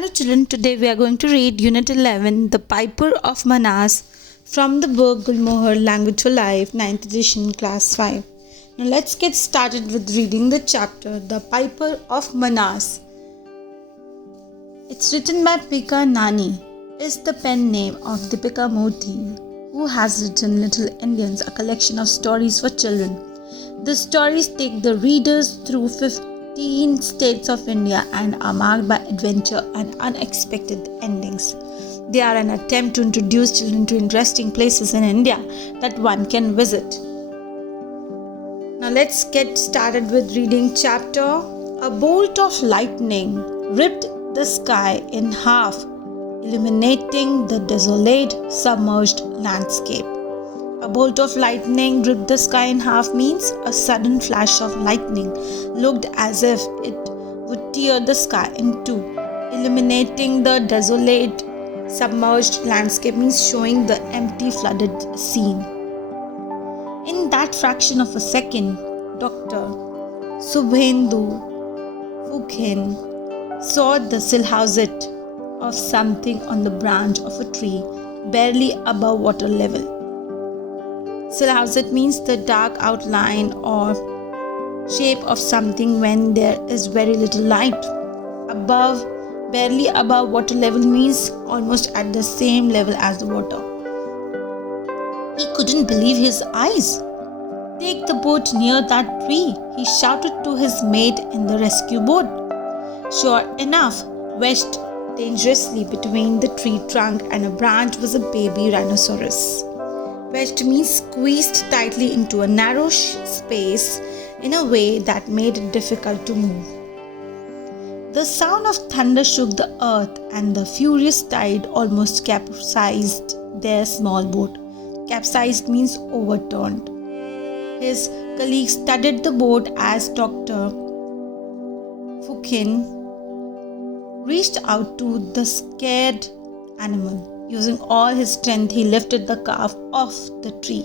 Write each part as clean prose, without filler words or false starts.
Hello children, today we are going to read Unit 11, The Piper of Manas from the book Gulmohar, Language for Life, 9th edition, class 5. Now let's get started with reading the chapter, The Piper of Manas. It's written by Pika Nani, is the pen name of Deepika Murthy, who has written Little Indians, a collection of stories for children. The stories take the readers through 15 states of India and are marked by adventure and unexpected endings. They are an attempt to introduce children to interesting places in India that one can visit. Now let's get started with reading chapter. A bolt of lightning ripped the sky in half, illuminating the desolate, submerged landscape. A bolt of lightning ripped the sky in half means a sudden flash of lightning looked as if it would tear the sky in two. Illuminating the desolate, submerged landscape means showing the empty, flooded scene. In that fraction of a second, Dr. Subhendu Phukhen saw the silhouette of something on the branch of a tree barely above water level. Silhouette means the dark outline or shape of something when there is very little light. Above, barely above water level means almost at the same level as the water. He couldn't believe his eyes. "Take the boat near that tree," he shouted to his mate in the rescue boat. Sure enough, wedged dangerously between the tree trunk and a branch was a baby rhinoceros. Wedged means squeezed tightly into a narrow space in a way that made it difficult to move. The sound of thunder shook the earth and the furious tide almost capsized their small boat. Capsized means overturned. His colleagues studied the boat as Dr. Phukhen reached out to the scared animal. Using all his strength, he lifted the calf off the tree.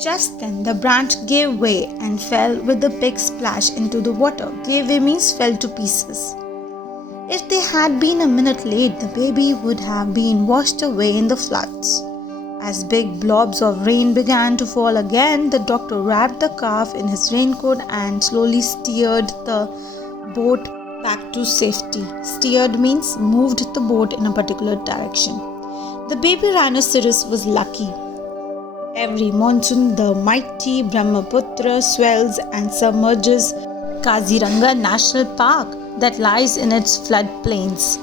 Just then, the branch gave way and fell with a big splash into the water. Gave way means fell to pieces. If they had been a minute late, the baby would have been washed away in the floods. As big blobs of rain began to fall again, the doctor wrapped the calf in his raincoat and slowly steered the boat back to safety. Steered means moved the boat in a particular direction. The baby rhinoceros was lucky. Every monsoon, the mighty Brahmaputra swells and submerges Kaziranga National Park that lies in its floodplains.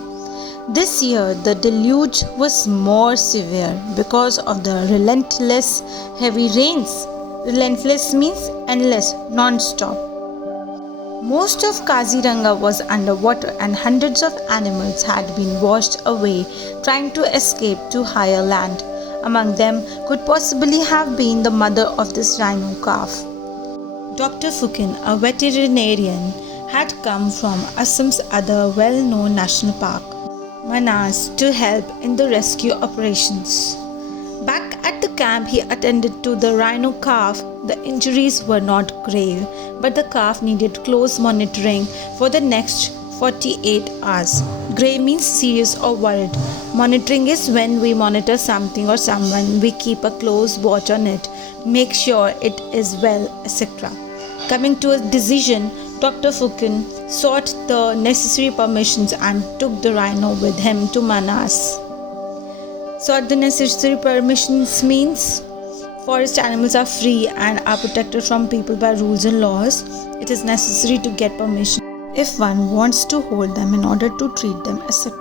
This year, the deluge was more severe because of the relentless heavy rains. Relentless means endless, non-stop. Most of Kaziranga was underwater and hundreds of animals had been washed away trying to escape to higher land. Among them could possibly have been the mother of this rhino calf. Dr. Phukhen, a veterinarian, had come from Assam's other well-known national park, Manas, to help in the rescue operations. Back at the camp, he attended to the rhino calf. The injuries were not grave, but the calf needed close monitoring for the next 48 hours. Grave means serious or worried. Monitoring is when we monitor something or someone. We keep a close watch on it, make sure it is well, etc. Coming to a decision, Dr. Phukhen sought the necessary permissions and took the rhino with him to Manas. Sought the necessary permissions means forest animals are free and are protected from people by rules and laws. It is necessary to get permission if one wants to hold them in order to treat them, etc.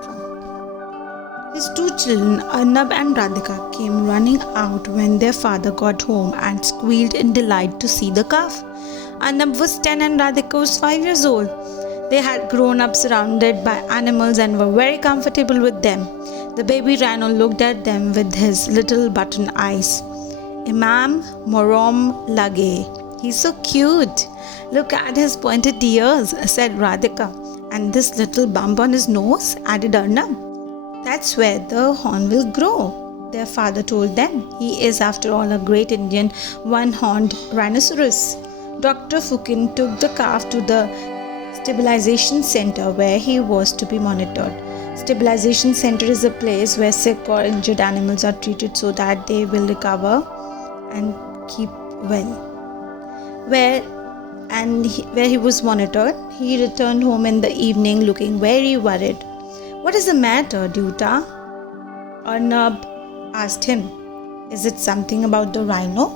His two children, Arnab and Radhika, came running out when their father got home and squealed in delight to see the calf. Arnab was 10 and Radhika was 5 years old. They had grown up surrounded by animals and were very comfortable with them. The baby rhino looked at them with his little button eyes. "Imam Morom Lage. He's so cute. Look at his pointed ears," said Radhika. "And this little bump on his nose," added Arnab. "That's where the horn will grow," their father told them. "He is, after all, a great Indian one-horned rhinoceros." Dr. Phukhen took the calf to the stabilization center where he was to be monitored. Stabilization center is a place where sick or injured animals are treated so that they will recover and keep well. Where he was monitored, he returned home in the evening looking very worried. "What is the matter, Duta?" Arnab asked him. "Is it something about the rhino?"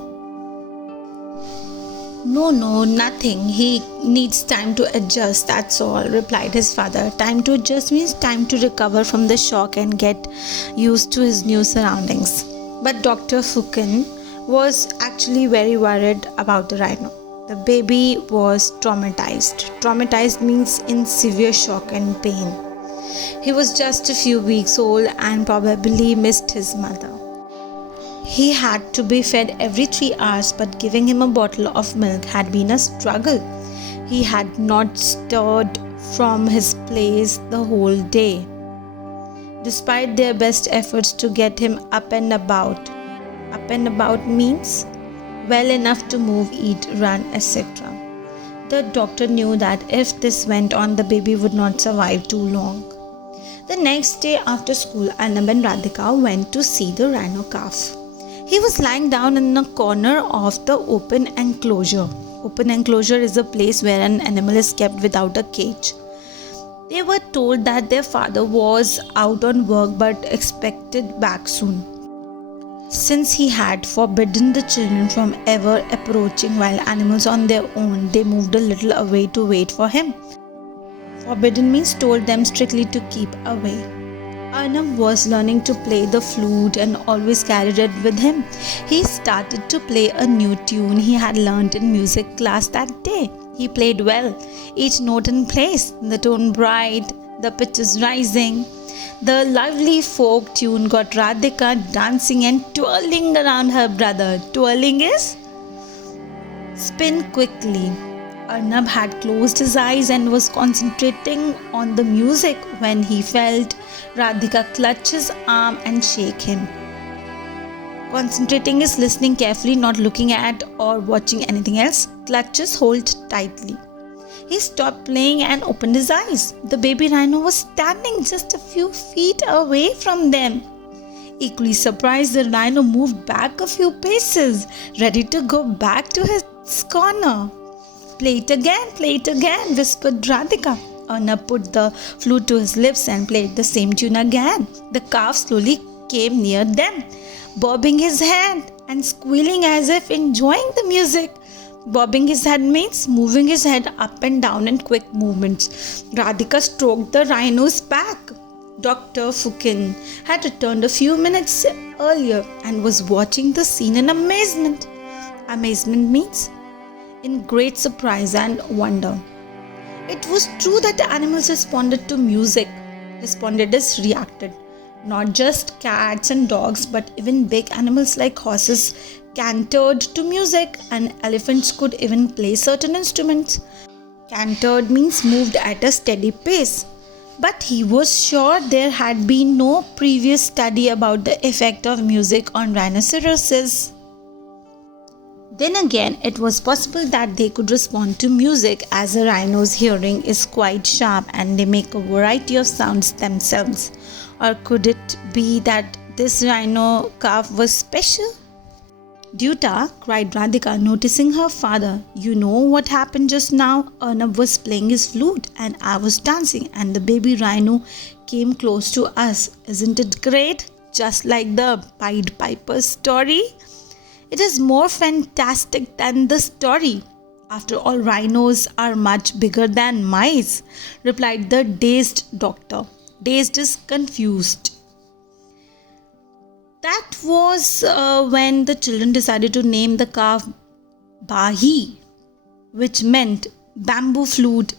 No, nothing. He needs time to adjust, that's all," replied his father. Time to adjust means time to recover from the shock and get used to his new surroundings. But Dr. Fukin was actually very worried about the rhino. The baby was traumatized. Traumatized means in severe shock and pain. He was just a few weeks old and probably missed his mother. He had to be fed every 3 hours, but giving him a bottle of milk had been a struggle. He had not stirred from his place the whole day, despite their best efforts to get him up and about. Up and about means well enough to move, eat, run, etc. The doctor knew that if this went on, the baby would not survive too long. The next day after school, Arnab and Radhika went to see the rhino calf. He was lying down in a corner of the open enclosure. Open enclosure is a place where an animal is kept without a cage. They were told that their father was out on work but expected back soon. Since he had forbidden the children from ever approaching wild animals on their own, they moved a little away to wait for him. Forbidden means told them strictly to keep away. Arnab was learning to play the flute and always carried it with him. He started to play a new tune he had learned in music class that day. He played well, each note in place, the tone bright, the pitches rising. The lively folk tune got Radhika dancing and twirling around her brother. Twirling is spin quickly. Arnab had closed his eyes and was concentrating on the music when he felt Radhika clutch his arm and shake him. Concentrating is listening carefully, not looking at or watching anything else. Clutches hold tightly. He stopped playing and opened his eyes. The baby rhino was standing just a few feet away from them. Equally surprised, the rhino moved back a few paces, ready to go back to his corner. Play it again, whispered Radhika. Arnab put the flute to his lips and played the same tune again. The calf slowly came near them, bobbing his head and squealing as if enjoying the music. Bobbing his head means moving his head up and down in quick movements. Radhika stroked the rhino's back. Dr. Fukin had returned a few minutes earlier and was watching the scene in amazement. Amazement means in great surprise and wonder. It was true that the animals responded to music. Responded as reacted. Not just cats and dogs, but even big animals like horses cantered to music, and elephants could even play certain instruments. Cantered means moved at a steady pace. But he was sure there had been no previous study about the effect of music on rhinoceroses. Then again, it was possible that they could respond to music, as a rhino's hearing is quite sharp and they make a variety of sounds themselves. Or could it be that this rhino calf was special? "Duta," cried Radhika, noticing her father. "You know what happened just now? Arnab was playing his flute and I was dancing, and the baby rhino came close to us. Isn't it great? Just like the Pied Piper's story." "It is more fantastic than the story. After all, rhinos are much bigger than mice," replied the dazed doctor. Dazed is confused. That was when the children decided to name the calf Bahi, which meant bamboo flute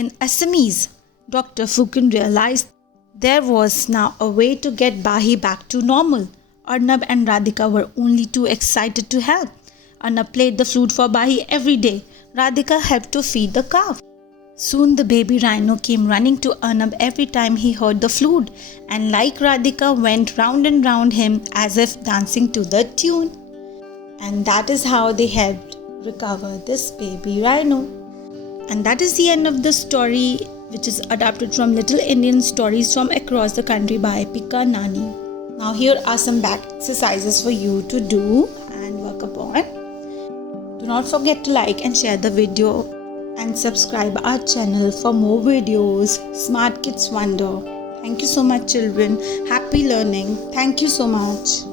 in Assamese. Dr. Fukin realized there was now a way to get Bahi back to normal. Arnab and Radhika were only too excited to help. Arnab played the flute for Bahi every day. Radhika helped to feed the calf. Soon the baby rhino came running to Arnab every time he heard the flute, and like Radhika went round and round him as if dancing to the tune. And that is how they helped recover this baby rhino. And that is the end of the story, which is adapted from Little Indian Stories from Across the Country by Pika Nani. Now here are some back exercises for you to do and work upon. Do not forget to like and share the video and subscribe our channel for more videos. Smart Kids Wonder. Thank you so much, children. Happy learning. Thank you so much.